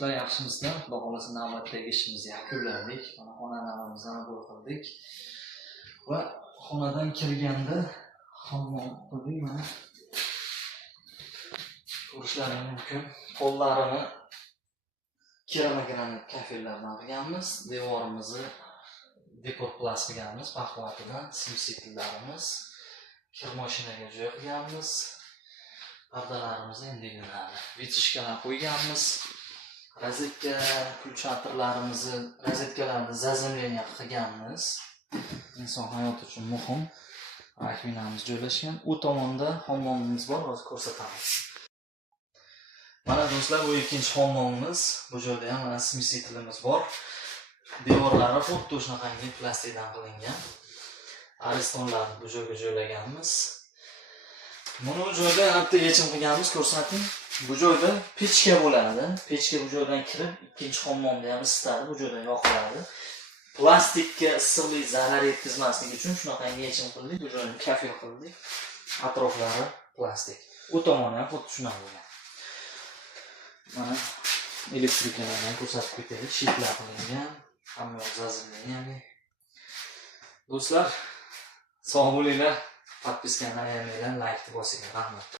do'stlar, yaxshimizmi? Xudo xolasa navbatdagi ishimizni yakunladik. Mana xona namimizni qildik. Va xonadan kirganda hammom qildik. Mana ko'rishlaringiz mumkin. Qo'llarini keramik kafellardan qilganmiz. Devorimizni dekor plast qilganmiz. Paxvatidan simsitillarimiz. Kir mashinaga joy qilganmiz. Pardalarimizni endiginani vitishkalar qo'yganmiz. Rozetka kulchatorlarimizni, rozetkalarni zazemleniya qilganmiz. Inson hayoti uchun muhim. Rakvinamiz joylashgan. U tomonda hammomimiz bor, hozir ko'rsatamiz. Mana do'stlar, bu ikkinchi hammomimiz. Bu joyda ham mana simsitilimiz bor. Devorlari xuddi shunaqangi plastikdan qilingan. Aristonlarni bu joyga joylaganmiz. Buni bu joyda bitta yechim qilganmiz, ko'rsating. Bu joyda pechka bo'ladi. Pechka bu joydan kirib, ikkinchi hammomda ham isitadi, bu joydan yoqiladi. Plastikka issiqlik zarar yetkazmasligi uchun shunaqangi yechim qildik. Bu joyni kafel qildik. Atroflari plastik. U tomoni ham xuddi shunaqa bo'lgan. Mana elektrikalarni ko'rsatib ketaylik. Shitlar qilingan, hamma zazimlangan. Do'stlar, sog' bo'linglar. Podpiskani ayamanglar, like bosinglar. Rahmat.